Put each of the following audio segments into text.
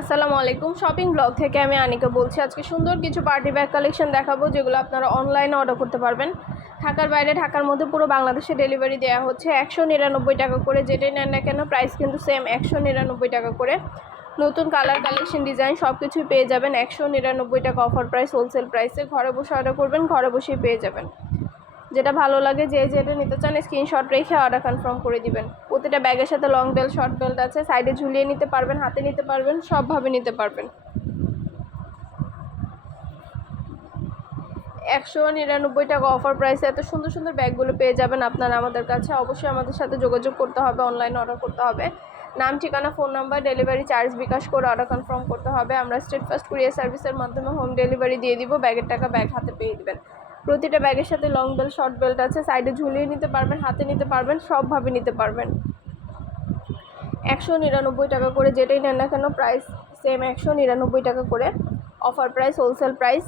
আসসালামু আলাইকুম। Shopping blog থেকে আমি আনিকা বলছি। আজকে সুন্দর কিছু পার্টি ব্যাগ কালেকশন দেখাবো, যেগুলো আপনারা অনলাইনে অর্ডার করতে পারবেন। ঢাকার বাইরে, ঢাকার মধ্যে পুরো বাংলাদেশে ডেলিভারি দেওয়া হচ্ছে। একশো নিরানব্বই টাকা করে যেটাই নেন না কেন প্রাইস কিন্তু সেম একশো নিরানব্বই টাকা করে। নতুন কালার কালেকশন ডিজাইন সব কিছুই পেয়ে যাবেন। একশো নিরানব্বই টাকা অফার প্রাইস হোলসেল প্রাইসে ঘরে বসে অর্ডার করবেন, ঘরে বসেই পেয়ে যাবেন। যেটা ভালো লাগে, যে যেটা নিতে চান স্ক্রিনশট রেখে অর্ডার কনফার্ম করে দিবেন। প্রতিটা ব্যাগের সাথে লং বেল্ট শর্ট বেল্ট আছে। সাইডে ঝুলিয়ে নিতে পারবেন, হাতে নিতে পারবেন, সবভাবে নিতে পারবেন। একশো নিরানব্বই টাকা অফার প্রাইসে এত সুন্দর সুন্দর ব্যাগগুলো পেয়ে যাবেন আপনারা আমাদের কাছে। অবশ্যই আমাদের সাথে যোগাযোগ করতে হবে অনলাইনে অর্ডার করতে হবে। নাম, ঠিকানা phone number delivery charge bKash করে অর্ডার কনফার্ম করতে হবে। আমরা স্ট্রিট ফার্স্ট কুরিয়ার সার্ভিসের মাধ্যমে হোম ডেলিভারি দিয়ে দিব, ব্যাগের টাকা ব্যাগ হাতে পেয়ে দিবেন। প্রতিটা ব্যাগের সাথে লং বেল্ট শর্ট বেল্ট আছে সাইডে ঝুলিয়ে নিতে পারবেন, হাতে নিতে পারবেন, সবভাবে নিতে পারবেন। একশো নিরানব্বই টাকা করে যেটাই নেন না কেন প্রাইস সেম একশো নিরানব্বই টাকা করে offer price wholesale price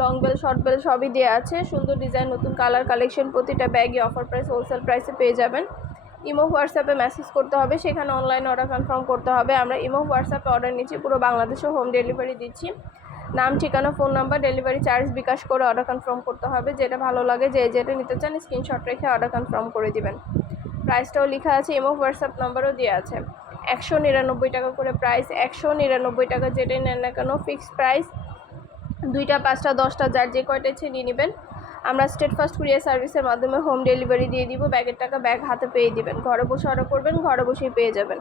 long bell short bell সবই দেওয়া আছে। সুন্দর ডিজাইন নতুন কালার কালেকশন প্রতিটা ব্যাগে অফার প্রাইস হোলসেল প্রাইসে পেয়ে যাবেন। ইমো হোয়াটসঅ্যাপে মেসেজ করতে হবে, সেখানে অনলাইন অর্ডার কনফার্ম করতে হবে। আমরা ইমো হোয়াটসঅ্যাপে অর্ডার নিচ্ছি, পুরো বাংলাদেশে হোম ডেলিভারি দিচ্ছি। নাম, ঠিকানা, phone number, delivery charge bKash করে অর্ডার কনফার্ম করতে হবে। যেটা ভালো লাগে, যে যেটা নিতে চান স্ক্রিনশট রেখে অর্ডার কনফার্ম করে দিবেন। প্রাইসটাও লেখা আছে ইমো হোয়াটসঅ্যাপ নাম্বারও দেওয়া আছে। একশো নিরানব্বই টাকা করে প্রাইস একশো নিরানব্বই টাকা যেটাই নেন না কেন ফিক্সড প্রাইস দুইটা, পাঁচটা, দশটা, যার যে কয়টা ইচ্ছে নিয়ে নেবেন। আমরা স্টেট ফার্স্ট কুরিয়ার সার্ভিসের মাধ্যমে হোম ডেলিভারি দিয়ে দিব ব্যাগের টাকা ব্যাগ হাতে পেয়ে দিবেন। ঘরে বসে অর্ডার করবেন, ঘরে বসেই পেয়ে যাবেন।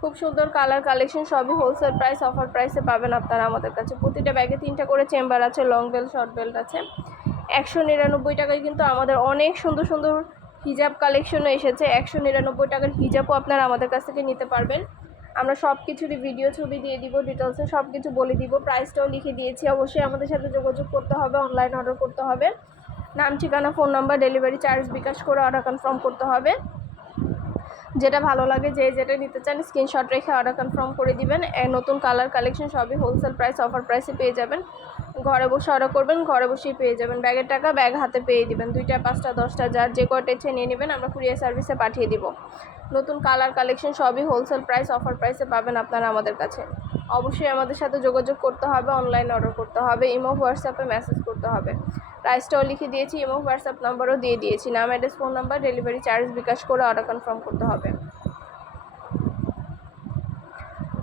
খুব সুন্দর কালার কালেকশন সবই হোলসেল প্রাইস অফার প্রাইসে পাবেন আপনারা আমাদের কাছে। প্রতিটা ব্যাগে তিনটা করে চেম্বার আছে লং বেল্ট শর্ট বেল্ট আছে। একশো নিরানব্বই টাকায় কিন্তু আমাদের অনেক সুন্দর সুন্দর হিজাব কালেকশনও এসেছে। একশো নিরানব্বই টাকার হিজাবও আপনারা আমাদের কাছ থেকে নিতে পারবেন। আমরা সব কিছুরই ভিডিও ছবি দিয়ে দিব ডিটেলসে সব কিছু বলে দিব। প্রাইসটাও লিখে দিয়েছি। অবশ্যই আমাদের সাথে যোগাযোগ করতে হবে অনলাইন অর্ডার করতে হবে। নাম, ঠিকানা phone number delivery charge bKash করে অর্ডার কনফার্ম করতে হবে। যেটা ভালো লাগে, যে যেটা নিতে চান স্ক্রিনশট রেখে অর্ডার কনফার্ম করে দিবেন। নতুন কালার কালেকশন সবই হোলসেল প্রাইস অফার প্রাইসে পেয়ে যাবেন। ঘরে বসে অর্ডার করবেন, ঘরে বসেই পেয়ে যাবেন। ব্যাগের টাকা ব্যাগ হাতে পেয়ে দিবেন। দুইটা, পাঁচটা, দশটা, যার যে কয়টা ইচ্ছে নিয়ে নেবেন, আমরা কুরিয়ার সার্ভিসে পাঠিয়ে দিব। নতুন কালার কালেকশন সবই হোলসেল প্রাইস অফার প্রাইসে পাবেন আপনারা আমাদের কাছে। অবশ্যই আমাদের সাথে যোগাযোগ করতে হবে অনলাইন অর্ডার করতে হবে ইমো হোয়াটসঅ্যাপে মেসেজ করতে হবে। প্রাইসটাও লিখে দিয়েছি এবং হোয়াটসঅ্যাপ নাম্বারও দিয়ে দিয়েছি। নাম address phone number delivery charge bKash করে অর্ডার কনফার্ম করতে হবে।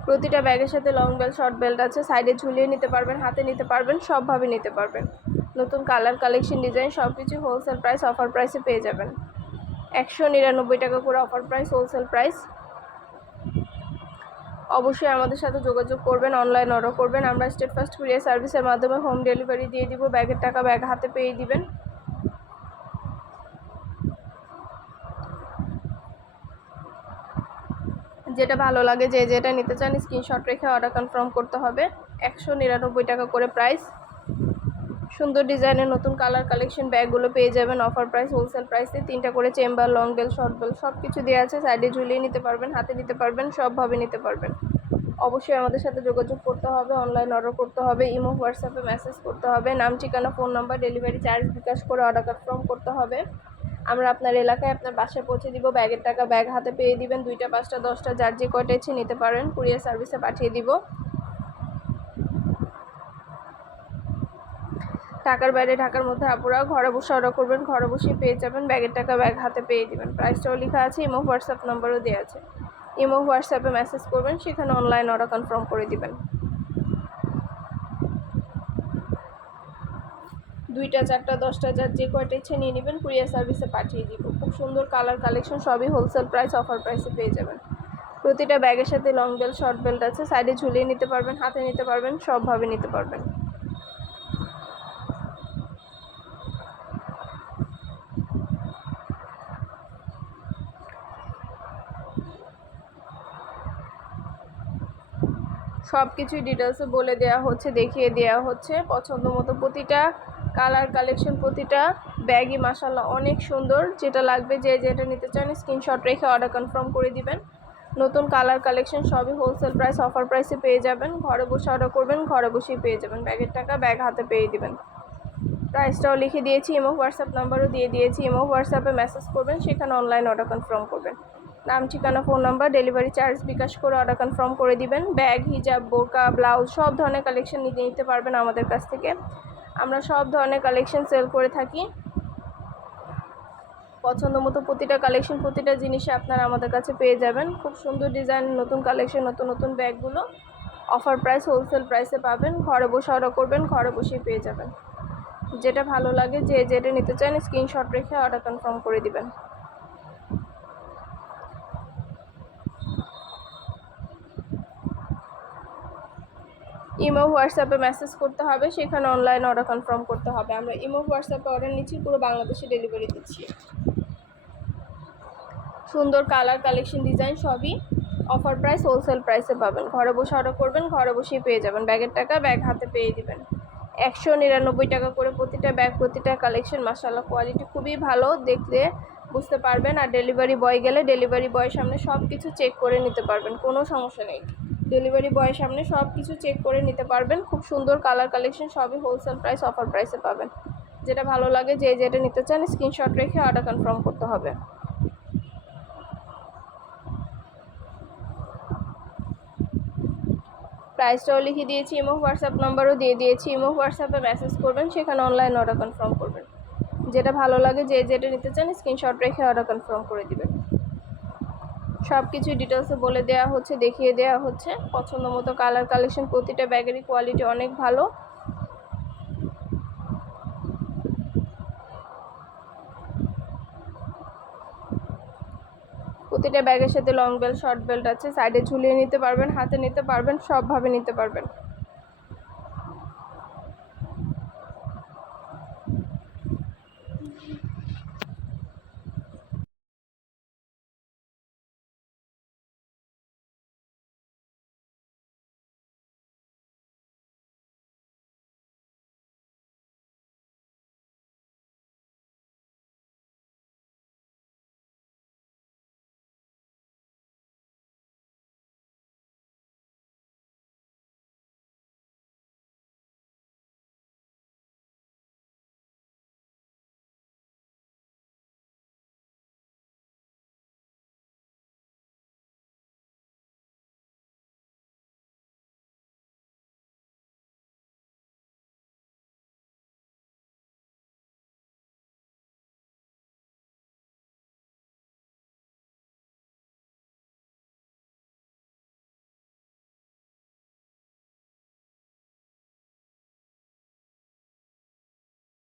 প্রতিটা ব্যাগের সাথে লং বেল্ট শর্ট বেল্ট আছে। সাইডে ঝুলিয়ে নিতে পারবেন, হাতে নিতে পারবেন, সবভাবে নিতে পারবেন। নতুন কালার কালেকশন ডিজাইন সব কিছু হোলসেল প্রাইস অফার প্রাইসে পেয়ে যাবেন। একশো নিরানব্বই টাকা করে অফার প্রাইস হোলসেল প্রাইস অবশ্যই আমাদের সাথে যোগাযোগ করবেন অনলাইন অর্ডার করবেন। আমরা স্টেট ফার্স্ট কুরিয়ার সার্ভিসের মাধ্যমে হোম ডেলিভারি দিয়ে দিব, ব্যাগের টাকা ব্যাগ হাতে পেয়ে দিবেন। যেটা ভালো লাগে, যে যেটা নিতে চান স্ক্রিনশট রেখে অর্ডার কনফার্ম করতে হবে। একশো নিরানব্বই টাকা করে প্রাইস সুন্দর ডিজাইনের নতুন কালার কালেকশন ব্যাগগুলো পেয়ে যাবেন। অফার প্রাইস হোলসেল প্রাইসে তিনটা করে chamber long bell short bell সব কিছু দেওয়া আছে সাইডে ঝুলিয়ে নিতে পারবেন, হাতে নিতে পারবেন, সবভাবে নিতে পারবেন। অবশ্যই আমাদের সাথে যোগাযোগ করতে হবে অনলাইন অর্ডার করতে হবে ইমো হোয়াটসঅ্যাপে মেসেজ করতে হবে, নাম, ঠিকানা phone number delivery charge bKash করে অর্ডার কনফার্ম করতে হবে। আমরা আপনার এলাকায় আপনার বাসায় পৌঁছে দিব, ব্যাগের টাকা ব্যাগ হাতে পেয়ে দিবেন, দুইটা, পাঁচটা, দশটা, যার যে কয়টা নিতে পারেন কুরিয়ার সার্ভিসে পাঠিয়ে দিব। ঢাকার বাইরে, ঢাকার মধ্যে আপুরা ঘরে বসে অর্ডার করবেন, ঘরে বসেই পেয়ে যাবেন। ব্যাগের টাকা ব্যাগ হাতে পেয়ে দিবেন। প্রাইসটাও লেখা আছে ইমো হোয়াটসঅ্যাপ নাম্বারও দেওয়া আছে। ইমো হোয়াটসঅ্যাপে মেসেজ করবেন, সেখানে অনলাইন অর্ডার কনফার্ম করে দিবেন। দুইটা, চারটা, দশটা, যার যে কয়টা ইচ্ছে নিয়ে নেবেন, কুরিয়ার সার্ভিসে পাঠিয়ে দিব। খুব সুন্দর কালার কালেকশন সবই হোলসেল প্রাইস অফার প্রাইসে পেয়ে যাবেন। প্রতিটা ব্যাগের সাথে লং বেল্ট শর্ট বেল্ট আছে সাইডে ঝুলিয়ে নিতে পারবেন, হাতে নিতে পারবেন, সবভাবে নিতে পারবেন। সব কিছুই ডিটেলসে বলে দেওয়া হচ্ছে, দেখিয়ে দেওয়া হচ্ছে। পছন্দ মতো প্রতিটা কালার কালেকশন প্রতিটা ব্যাগই মাসাল্লাহ অনেক সুন্দর। যেটা লাগবে যে যেটা নিতে চান স্ক্রিনশট রেখে অর্ডার কনফার্ম করে দিবেন। নতুন কালার কালেকশন সবই হোলসেল প্রাইস অফার প্রাইসে পেয়ে যাবেন। ঘরে বসে অর্ডার করবেন, ঘরে বসেই পেয়ে যাবেন। ব্যাগের টাকা ব্যাগ হাতে পেয়ে দিবেন। প্রাইসটাও লিখে দিয়েছি এমও হোয়াটসঅ্যাপ নাম্বারও দিয়ে দিয়েছি। এমও হোয়াটসঅ্যাপে মেসেজ করবেন, সেখানে অনলাইন অর্ডার কনফার্ম করবেন। নাম, ঠিকানা, phone number, delivery charge, bKash করে অর্ডার কনফার্ম করে দিবেন। ব্যাগ, হিজাব, বোরকা ব্লাউজ সব ধরনের কালেকশন নিতে নিতে পারবেন আমাদের কাছ থেকে। আমরা সব ধরনের কালেকশন সেল করে থাকি। পছন্দ মতো প্রতিটা কালেকশন প্রতিটা জিনিসে আপনারা আমাদের কাছে পেয়ে যাবেন। খুব সুন্দর ডিজাইন নতুন কালেকশন নতুন নতুন ব্যাগগুলো অফার প্রাইস হোলসেল প্রাইসে পাবেন। ঘরে বসে অর্ডার করবেন, ঘরে বসেই পেয়ে যাবেন। যেটা ভালো লাগে, যে যেটা নিতে চান স্ক্রিনশট রেখে অর্ডার কনফার্ম করে দিবেন। ইমো, হোয়াটসঅ্যাপে মেসেজ করতে হবে, সেখানে অনলাইন অর্ডার কনফার্ম করতে হবে। আমরা ইমো, হোয়াটসঅ্যাপে অর্ডার নিচ্ছি, পুরো বাংলাদেশে ডেলিভারি দিচ্ছি। সুন্দর কালার কালেকশন ডিজাইন সবই অফার প্রাইস হোলসেল প্রাইসে পাবেন। ঘরে বসে অর্ডার করবেন, ঘরে বসেই পেয়ে যাবেন। ব্যাগের টাকা ব্যাগ হাতে পেয়ে দিবেন। একশো নিরানব্বই টাকা করে প্রতিটা ব্যাগ প্রতিটা কালেকশন মাসাল্লাহ কোয়ালিটি খুবই ভালো। দেখলে বুঝতে পারবেন। আর ডেলিভারি বয় গেলে ডেলিভারি বয়ের সামনে সব কিছু চেক করে নিতে পারবেন। কোনো সমস্যা নেই। ডেলিভারি বয়ের সামনে সব কিছু চেক করে নিতে পারবেন। খুব সুন্দর কালার কালেকশন সবই হোলসেল প্রাইস অফার প্রাইসে পাবেন। যেটা ভালো লাগে, যে যেটা নিতে চান স্ক্রিনশট রেখে অর্ডার কনফার্ম করতে হবে। প্রাইসটাও লিখে দিয়েছি ইমো হোয়াটসঅ্যাপ নাম্বারও দিয়ে দিয়েছি। ইমো হোয়াটসঅ্যাপে মেসেজ করবেন, সেখানে অনলাইন অর্ডার কনফার্ম করবেন। যেটা ভালো লাগে, যে যেটা নিতে চান স্ক্রিনশট রেখে অর্ডার কনফার্ম করে দিবেন। সব কিছু ডিটেলসে বলে দেওয়া হচ্ছে, দেখিয়ে দেওয়া হচ্ছে। পছন্দ মতো কালার কালেকশন প্রতিটা ব্যাগেরই কোয়ালিটি অনেক ভালো। প্রতিটা ব্যাগের সাথে লং বেল্ট শর্ট বেল্ট আছে। সাইডে ঝুলিয়ে নিতে পারবেন, হাতে নিতে পারবেন, সবভাবে নিতে পারবেন।